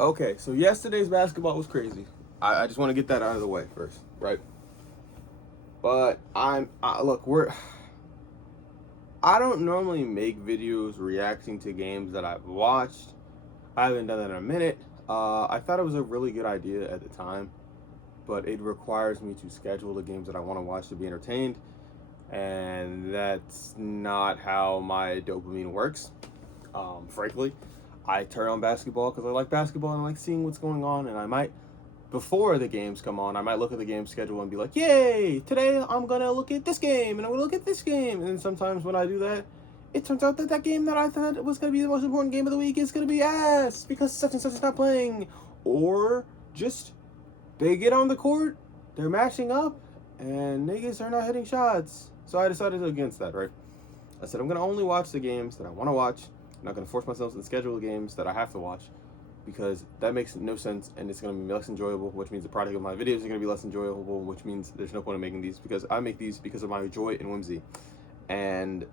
Okay, so yesterday's basketball was crazy. I just want to get that out of the way first, right? But look, I don't normally make videos reacting to games that I've watched. I haven't done that in a minute. I thought it was a really good idea at the time, but it requires me to schedule the games that I want to watch to be entertained, and that's not how my dopamine works. Frankly, I turn on basketball because I like basketball and I like seeing what's going on, and I might, before the games come on, I might look at the game schedule and be like, yay, today I'm going to look at this game and I'm going to look at this game. And then sometimes when I do that, it turns out that that game that I thought was going to be the most important game of the week is going to be ass because such and such is not playing. Or just they get on the court, they're matching up, and niggas are not hitting shots. So I decided against that, right? I said I'm going to only watch the games that I want to watch. I'm not going to force myself to schedule the games that I have to watch, because that makes no sense and it's going to be less enjoyable, which means the product of my videos is going to be less enjoyable, which means there's no point in making these, because I make these because of my joy and whimsy. And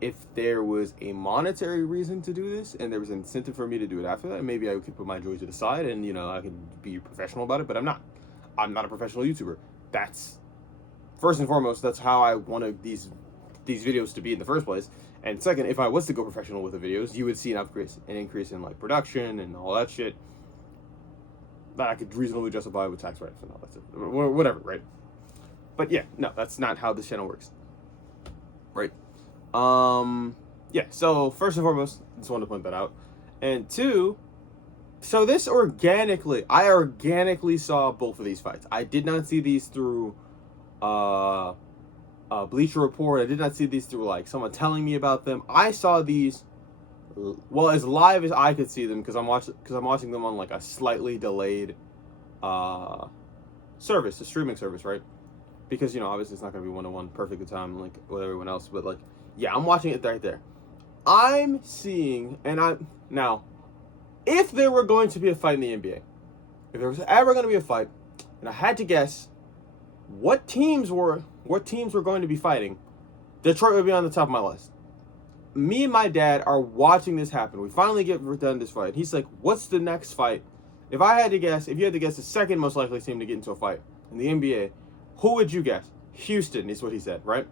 if there was a monetary reason to do this and there was an incentive for me to do it after that, maybe I could put my joy to the side and, I could be professional about it, but I'm not. I'm not a professional YouTuber. That's, first and foremost, that's how I wanted these videos to be in the first place. And second, if I was to go professional with the videos, you would see an increase in like production and all that shit that I could reasonably justify with tax write-offs and all that stuff. Whatever, right? But yeah, no, that's not how this channel works. Right? Yeah, so first and foremost, just wanted to point that out. And two, so I organically saw both of these fights. I did not see these through Bleacher Report. I did not see these through like someone telling me about them. I saw these, well, as live as I could see them, because I'm watching them on like a slightly delayed service, a streaming service, right? Because obviously it's not gonna be 1-to-1 perfect the time like with everyone else, but like, yeah, I'm watching it right there. I'm seeing, now, if there were going to be a fight in the NBA, if there was ever going to be a fight, and I had to guess what teams were going to be fighting, Detroit would be on the top of my list. Me and my dad are watching this happen. We finally get done this fight. He's like, what's the next fight? If you had to guess the second most likely team to get into a fight in the NBA, who would you guess? Houston is what he said, right?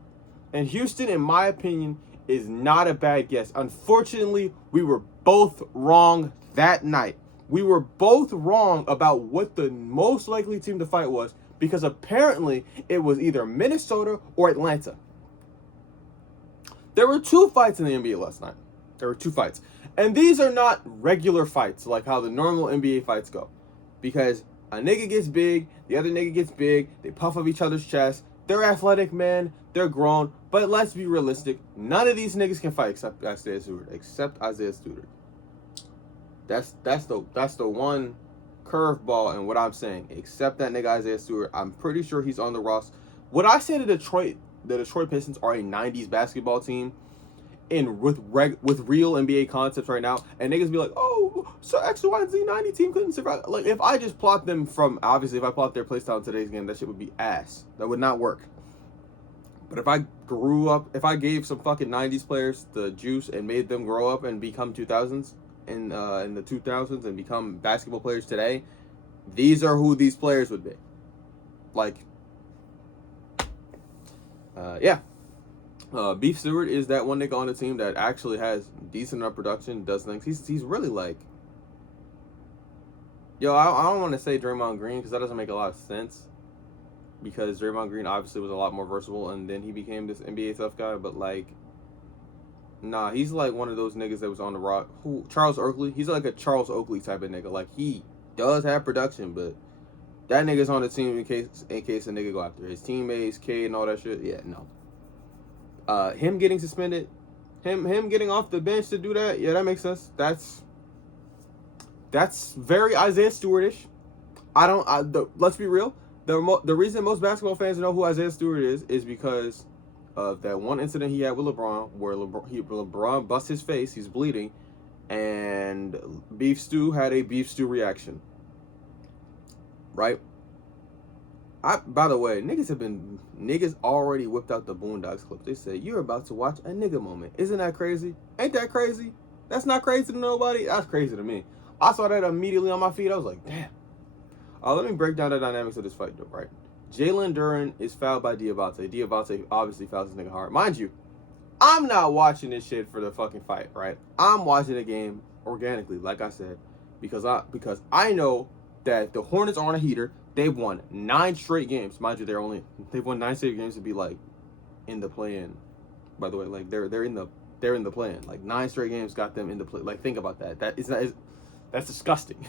And Houston, in my opinion, is not a bad guess. Unfortunately, we were both wrong that night. We were both wrong about what the most likely team to fight was, because apparently it was either Minnesota or Atlanta. There were two fights in the NBA last night. There were two fights. And these are not regular fights like how the normal NBA fights go. Because a nigga gets big, the other nigga gets big, they puff up each other's chests. They're athletic, man. They're grown. But let's be realistic. None of these niggas can fight except Isaiah Stewart. That's the one curveball in what I'm saying. Except that nigga Isaiah Stewart. I'm pretty sure he's on the roster. Would I say the Detroit Pistons are a 90s basketball team with real NBA concepts right now? And niggas be like, oh, so X, Y, and Z 90 team couldn't survive. Like, if I just plot them from, obviously, if I plot their playstyle in today's game, that shit would be ass. That would not work. But if I gave some fucking 90s players the juice and made them grow up and become 2000s in the 2000s and become basketball players today, these are who these players would be. Like, yeah. Beef Stewart is that one nigga on the team that actually has decent enough production, does things. He's really like, I don't want to say Draymond Green because that doesn't make a lot of sense. Because Draymond Green obviously was a lot more versatile, and then he became this NBA tough guy. But like, nah, he's like one of those niggas that was on the rock. Charles Oakley? He's like a Charles Oakley type of nigga. Like, he does have production, but that nigga's on the team in case a nigga go after his teammates, K and all that shit. Yeah, no. Him getting suspended, him getting off the bench to do that. Yeah, that makes sense. That's very Isaiah Stewart-ish. Let's be real. The reason most basketball fans know who Isaiah Stewart is because of that one incident he had with LeBron, where LeBron bust his face, he's bleeding, and Beef Stew had a Beef Stew reaction. Right? By the way, niggas already whipped out the Boondocks clip. They said, you're about to watch a nigga moment. Isn't that crazy? Ain't that crazy? That's not crazy to nobody. That's crazy to me. I saw that immediately on my feed. I was like, damn. Let me break down the dynamics of this fight, though, right? Jalen Duren is fouled by Diabate. Diabate obviously fouls this nigga hard. Mind you, I'm not watching this shit for the fucking fight, right? I'm watching the game organically, like I said, because I know that the Hornets are on a heater. They've won 9 straight games. Mind you, they've won 9 straight games to be like in the play-in. By the way, like they're in the play-in. Like 9 straight games got them in the play. Like think about that. That's disgusting,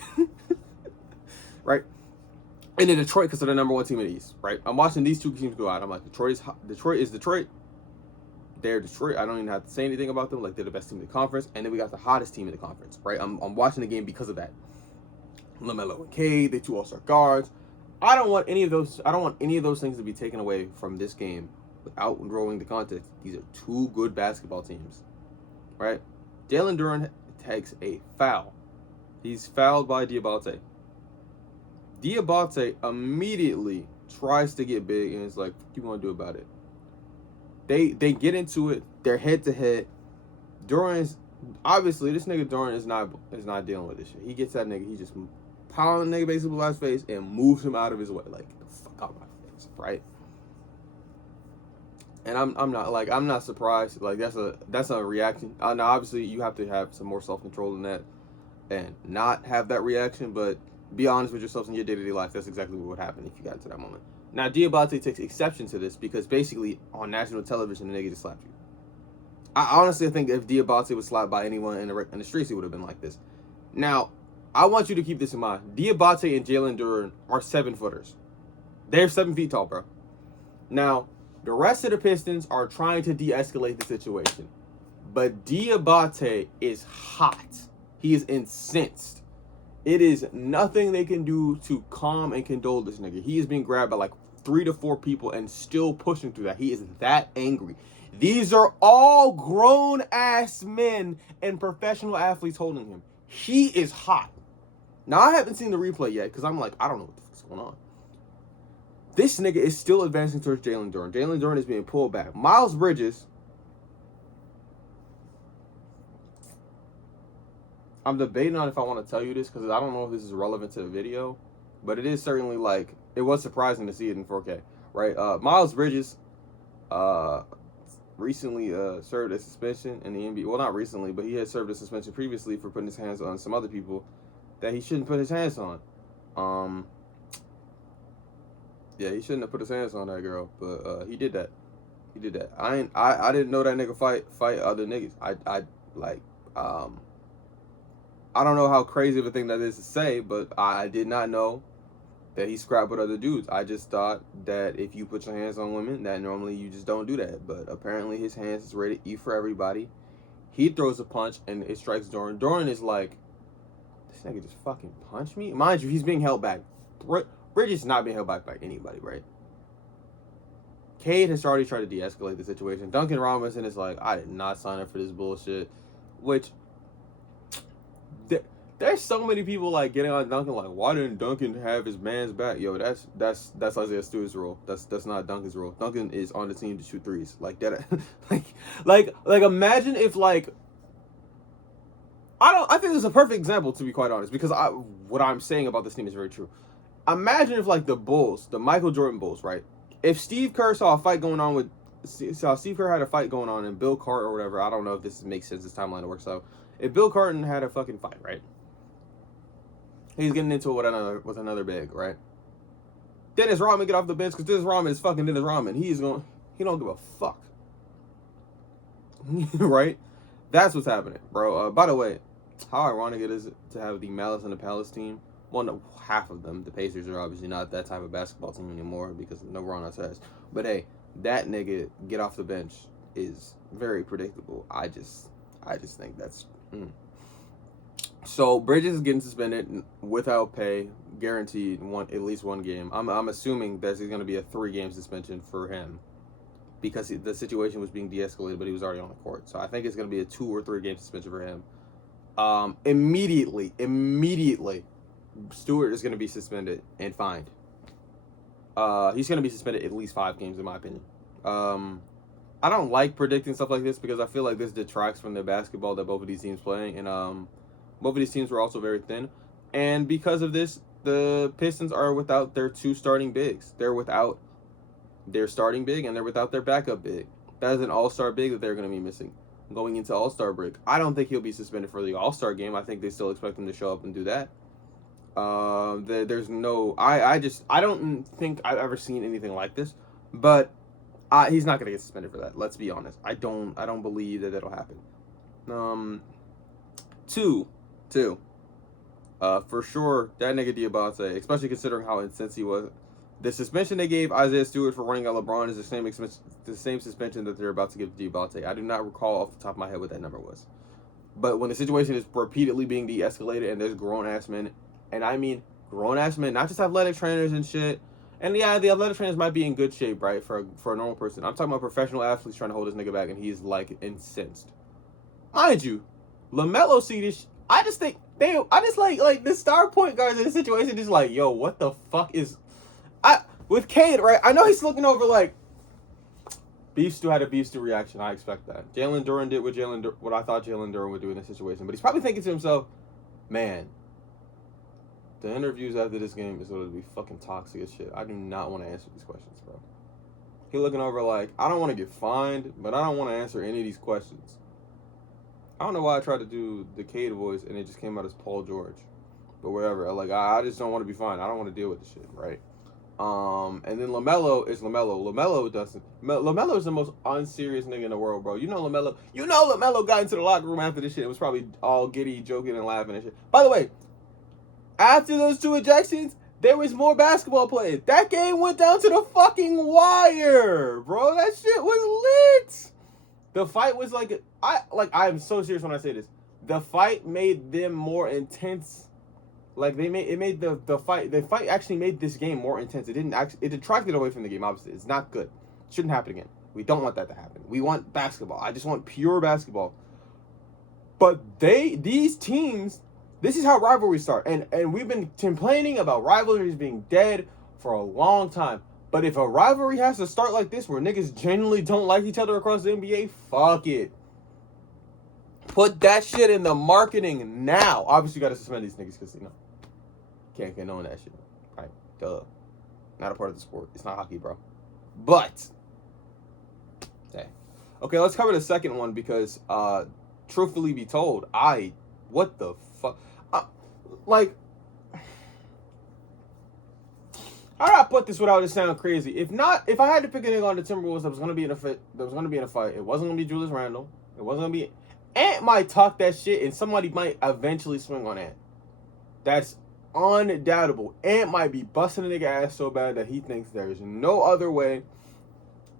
right? And then Detroit, because they're the number 1 team in the East, right? I'm watching these two teams go out. I'm like, Detroit is Detroit. They're Detroit. I don't even have to say anything about them. Like they're the best team in the conference, and then we got the hottest team in the conference, right? I'm watching the game because of that. LaMelo and Cade, they 2 all-star guards. I don't want any of those things to be taken away from this game without drawing the context. These are 2 good basketball teams, right? Jalen Duren takes a foul. He's fouled by Diabate. Diabate immediately tries to get big and is like, what you want to do about it? They get into it. They're head to head. Duren's obviously this nigga Duren is not dealing with this shit. He gets that nigga. He just pounds the nigga basically by his face and moves him out of his way. Like, get the fuck out of my face, right? And I'm not surprised. Like that's a reaction. Now obviously you have to have some more self control than that and not have that reaction. But be honest with yourself in your day-to-day life. That's exactly what would happen if you got to that moment. Now, Diabate takes exception to this because basically on national television, the nigga just slapped you. I honestly think if Diabate was slapped by anyone in the streets, it would have been like this. Now, I want you to keep this in mind. Diabate and Jalen Duren are 7-footers. They're 7 feet tall, bro. Now, the rest of the Pistons are trying to de-escalate the situation. But Diabate is hot. He is incensed. It is nothing they can do to calm and condole this nigga. He is being grabbed by like 3 to 4 people and still pushing through that. He is that angry. These are all grown-ass men and professional athletes holding him. He is hot. Now, I haven't seen the replay yet because I'm like, I don't know what the fuck's going on. This nigga is still advancing towards Jalen Duren. Jalen Duren is being pulled back. Miles Bridges, I'm debating on if I want to tell you this because I don't know if this is relevant to the video, but it is certainly like, it was surprising to see it in 4K, right? Miles Bridges recently served a suspension in the NBA. Well, not recently, but he had served a suspension previously for putting his hands on some other people that he shouldn't put his hands on. Yeah, he shouldn't have put his hands on that girl, but he did that. He did that. I didn't know that nigga fight other niggas. I don't know how crazy of a thing that is to say, but I did not know that he scrapped with other dudes. I just thought that if you put your hands on women, that normally you just don't do that. But apparently his hands is ready to eat for everybody. He throws a punch and it strikes Duren. Duren is like, this nigga just fucking punched me? Mind you, he's being held back. Bridges is not being held back by anybody, right? Cade has already tried to de-escalate the situation. Duncan Robinson is like, I did not sign up for this bullshit. Which, there's so many people like getting on Duncan like, why didn't Duncan have his man's back? Yo, that's Isaiah Stewart's role. That's not Duncan's role. Duncan is on the team to shoot threes. Like that. like imagine if like, I think this is a perfect example, to be quite honest, because what I'm saying about this team is very true. Imagine if like the Bulls, the Michael Jordan Bulls, right? If Steve Kerr saw Steve Kerr had a fight going on and Bill Carter or whatever, I don't know if this makes sense, this timeline works out. If Bill Carton had a fucking fight, right? He's getting into it with another big, right? Dennis Rodman get off the bench because Dennis Rodman is fucking Dennis Rodman. He don't give a fuck. Right? That's what's happening, bro. By the way, how ironic it is to have the Malice in the Palace team. Well, no, half of them. The Pacers are obviously not that type of basketball team anymore because no Ron Artest. But hey, that nigga get off the bench is very predictable. I just think that's... So Bridges is getting suspended without pay, guaranteed at least one game. I'm assuming there's going to be a 3-game suspension for him because the situation was being de-escalated, but he was already on the court. So I think it's going to be a 2 or 3-game suspension for him. Immediately, Stewart is going to be suspended and fined. He's going to be suspended at least 5 games, in my opinion. I don't like predicting stuff like this because I feel like this detracts from the basketball that both of these teams playing. And Both of these teams were also very thin. And because of this, the Pistons are without their two starting bigs. They're without their starting big and they're without their backup big. That is an all-star big that they're going to be missing going into all-star break. I don't think he'll be suspended for the all-star game. I think they still expect him to show up and do that. There's no... I don't think I've ever seen anything like this. But he's not going to get suspended for that. Let's be honest. I don't believe that that'll happen. Two. For sure, that nigga Diabate, especially considering how intense he was. The suspension they gave Isaiah Stewart for running at LeBron is the same suspension that they're about to give Diabate. I do not recall off the top of my head what that number was. But when the situation is repeatedly being de-escalated and there's grown-ass men, and I mean grown-ass men, not just athletic trainers and shit. And yeah, the athletic trainers might be in good shape, right, for a normal person. I'm talking about professional athletes trying to hold this nigga back, and he's, like, incensed. Mind you, LaMelo see this. I just think like the star point guards in this situation is like, yo, what the fuck is with Cade, right? I know he's looking over like Beef Stew had a Beef Stew reaction. I expect that. Jalen Duren did what I thought Jalen Duren would do in this situation, but he's probably thinking to himself, man, the interviews after this game is going to be fucking toxic as shit. I do not want to answer these questions, bro. He looking over like, I don't want to get fined, but I don't want to answer any of these questions. I don't know why I tried to do the Cade voice and it just came out as Paul George. But whatever. Like, I just don't want to be fine. I don't want to deal with this shit, right? And then LaMelo is LaMelo. LaMelo is the most unserious nigga in the world, bro. You know LaMelo got into the locker room after this shit. It was probably all giddy, joking, and laughing and shit. By the way, after those two ejections, there was more basketball played. That game went down to the fucking wire, bro. That shit was lit. The fight was like, I'm so serious when I say this. The fight made them more intense. Like the fight actually made this game more intense. It detracted away from the game, obviously. It's not good. Shouldn't happen again. We don't want that to happen. We want basketball. I just want pure basketball. But these teams, this is how rivalries start. And we've been complaining about rivalries being dead for a long time. But if a rivalry has to start like this, where niggas genuinely don't like each other across the NBA, fuck it. Put that shit in the marketing now. Obviously, you gotta suspend these niggas because, can't condone that shit. Right? Duh. Not a part of the sport. It's not hockey, bro. But, okay, let's cover the second one because, truthfully be told, what the fuck? How do I put this without it sound crazy? If I had to pick a nigga on the Timberwolves that was gonna be in a fight, it wasn't gonna be Julius Randle. It wasn't gonna be Ant. Might talk that shit, and somebody might eventually swing on Ant. That's undoubtable. Ant might be busting a nigga ass so bad that he thinks there is no other way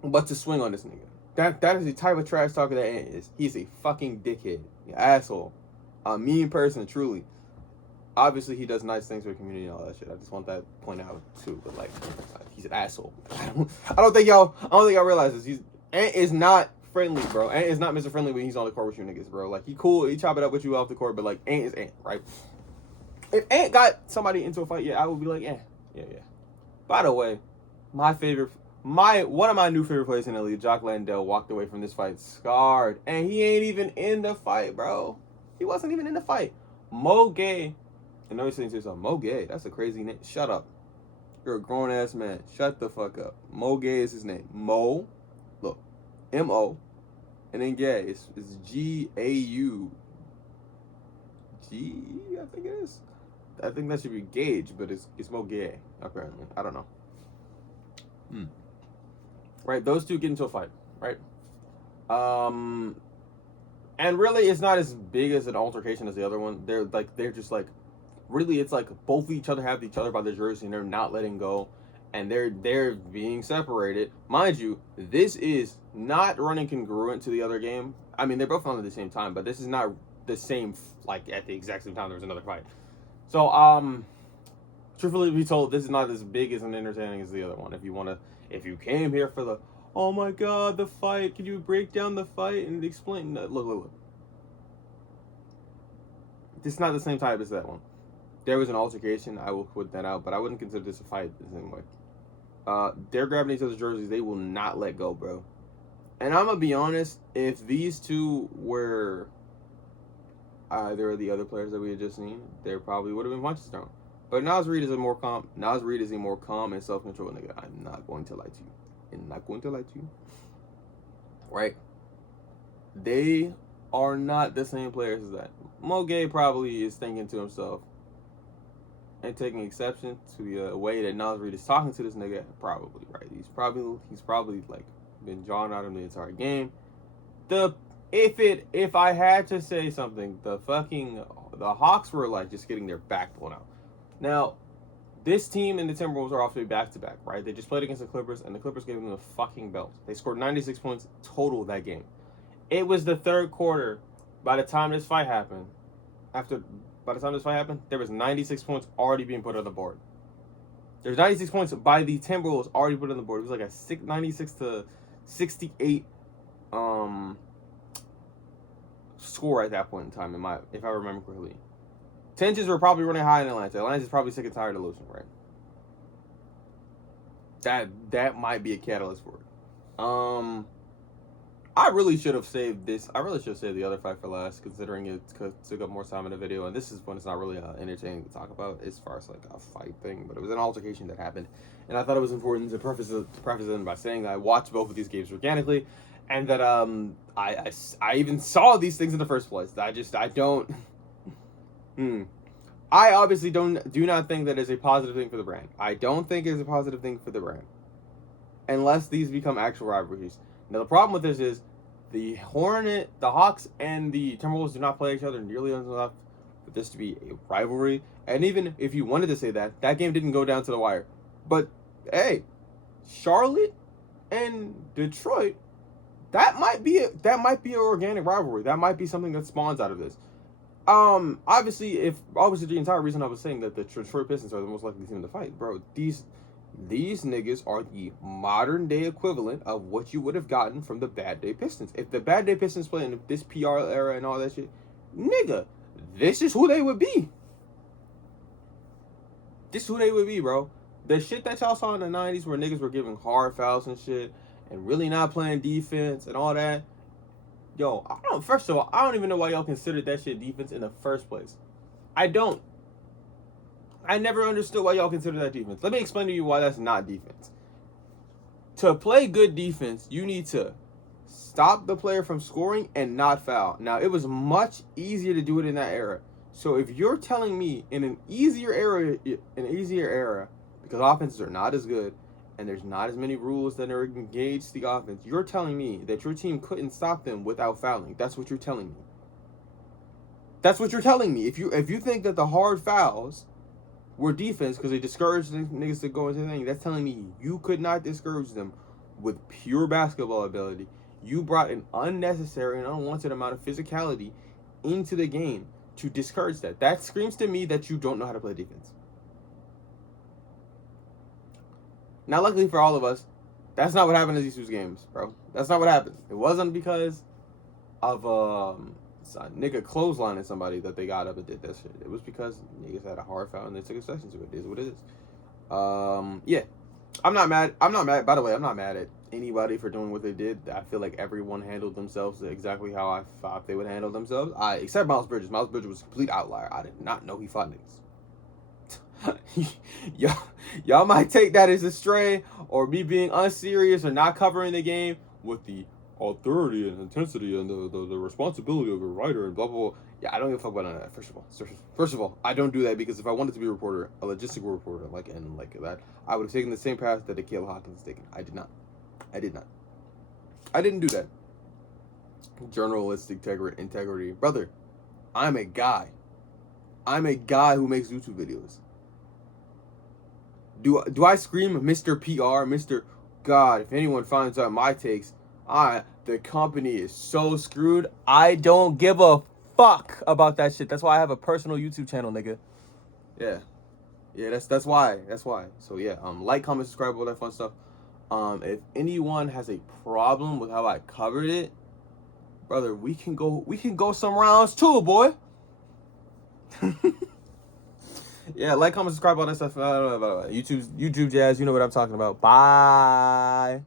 but to swing on this nigga. That is the type of trash talker that Ant is. He's a fucking dickhead, asshole, a mean person, truly. Obviously, he does nice things for the community and all that shit. I just want that point out too. But like, he's an asshole. I don't think y'all realize this. Ant is not friendly, bro. Ant is not Mr. Friendly when he's on the court with you niggas, bro. Like, he cool. He chop it up with you off the court, but like, Ant is Ant, right? If Ant got somebody into a fight, yeah, I would be like, yeah. By the way, one of my new favorite players in the league, Jock Landale, walked away from this fight scarred, and he ain't even in the fight, bro. He wasn't even in the fight. Mo Gay. I know you're saying to yourself, Mo Gay, that's a crazy name. Shut up. You're a grown-ass man. Shut the fuck up. Mo Gay is his name. Mo, look, M-O, and then Gay. It's G-A-U. G, I think it is. I think that should be Gage, but it's Mo Gay, apparently. I don't know. Right, those two get into a fight, right? And really, it's not as big as an altercation as the other one. They're just like, really, it's like both of each other have each other by their jersey and they're not letting go, and they're being separated. Mind you, this is not running congruent to the other game. I mean, they're both on at the same time, but this is not the same, like, at the exact same time there was another fight. So, truthfully be told, this is not as big as and entertaining as the other one. If you came here for the, oh my god, the fight, can you break down the fight and explain? Look. This is not the same type as that one. There was an altercation, I will put that out, but I wouldn't consider this a fight the same way. They're grabbing each other's jerseys. They will not let go, bro. And I'm going to be honest, if these two were either of the other players that we had just seen, there probably would have been punches thrown. But Naz Reid is a more calm and self-controlled nigga. I'm not going to lie to you. I'm not going to lie to you. Right? They are not the same players as that. Mo Gay probably is thinking to himself and taking exception to the way that Naz Reid is talking to this nigga. Probably, right? He's probably like been drawn out of the entire game. If I had to say something, the Hawks were like just getting their back blown out. Now, this team and the Timberwolves are off to be back-to-back, right? They just played against the Clippers, and the Clippers gave them the fucking belt. They scored 96 points total that game. It was the third quarter. By the time this fight happened, there was 96 points already being put on the board. There's 96 points by the Timberwolves already put on the board. It was like a 96 to 68 score at that point in time, if I remember correctly. Tensions were probably running high in Atlanta. Atlanta's probably sick and tired of losing, right? That might be a catalyst for it. I really should have saved this. I really should have saved the other fight for last, considering it took up more time in the video. And this is when it's not really entertaining to talk about as far as like a fight thing. But it was an altercation that happened, and I thought it was important to preface it by saying that I watched both of these games organically, and that I even saw these things in the first place. I don't. I obviously do not think that is a positive thing for the brand. I don't think it's a positive thing for the brand, unless these become actual rivalries. Now, the problem with this is the Hawks and the Timberwolves do not play each other nearly enough for this to be a rivalry. And even if you wanted to say that game didn't go down to the wire. But, hey, Charlotte and Detroit, that might be an organic rivalry. That might be something that spawns out of this. Obviously the entire reason I was saying that the Detroit Pistons are the most likely team to fight, bro, these niggas are the modern day equivalent of what you would have gotten from the Bad Day Pistons. If the Bad Day Pistons play in this PR era and all that shit, nigga, this is who they would be. This is who they would be, bro. The shit that y'all saw in the 90s where niggas were giving hard fouls and shit and really not playing defense and all that. Yo, first of all, I don't even know why y'all considered that shit defense in the first place. I don't. I never understood why y'all consider that defense. Let me explain to you why that's not defense. To play good defense, you need to stop the player from scoring and not foul. Now, it was much easier to do it in that era. So if you're telling me in an easier era, because offenses are not as good and there's not as many rules that are engaged the offense, you're telling me that your team couldn't stop them without fouling. That's what you're telling me. That's what you're telling me. If you think that the hard fouls were defense because they discouraged the niggas to go into the thing, that's telling me you could not discourage them with pure basketball ability. You brought an unnecessary and unwanted amount of physicality into the game to discourage that. That screams to me that you don't know how to play defense. Now, luckily for all of us, that's not what happened in these two games, bro. That's not what happened. It wasn't because of a nigga clotheslining somebody that they got up and did that shit. It was because niggas had a hard foul and they took exception to it. It is what it is. Yeah. I'm not mad. By the way, I'm not mad at anybody for doing what they did. I feel like everyone handled themselves exactly how I thought they would handle themselves. Except Miles Bridges. Miles Bridges was a complete outlier. I did not know he fought niggas. Y'all might take that as a stray or me being unserious or not covering the game with the authority and intensity and the responsibility of a writer and blah blah blah. Yeah, I don't give a fuck about none of that. First of all, I don't do that because if I wanted to be a reporter, a logistical reporter, like that, I would have taken the same path that Akil Hawkins has taken. I did not. I didn't do that. Journalistic integrity, brother. I'm a guy who makes YouTube videos. Do I scream Mr. PR, Mr. God, if anyone finds out my takes, the company is so screwed. I don't give a fuck about that shit. That's why I have a personal YouTube channel, nigga. Yeah, that's why. So yeah, like, comment, subscribe, all that fun stuff. If anyone has a problem with how I covered it, brother, we can go some rounds too, boy. Yeah, like, comment, subscribe, all that stuff. YouTube jazz. You know what I'm talking about. Bye.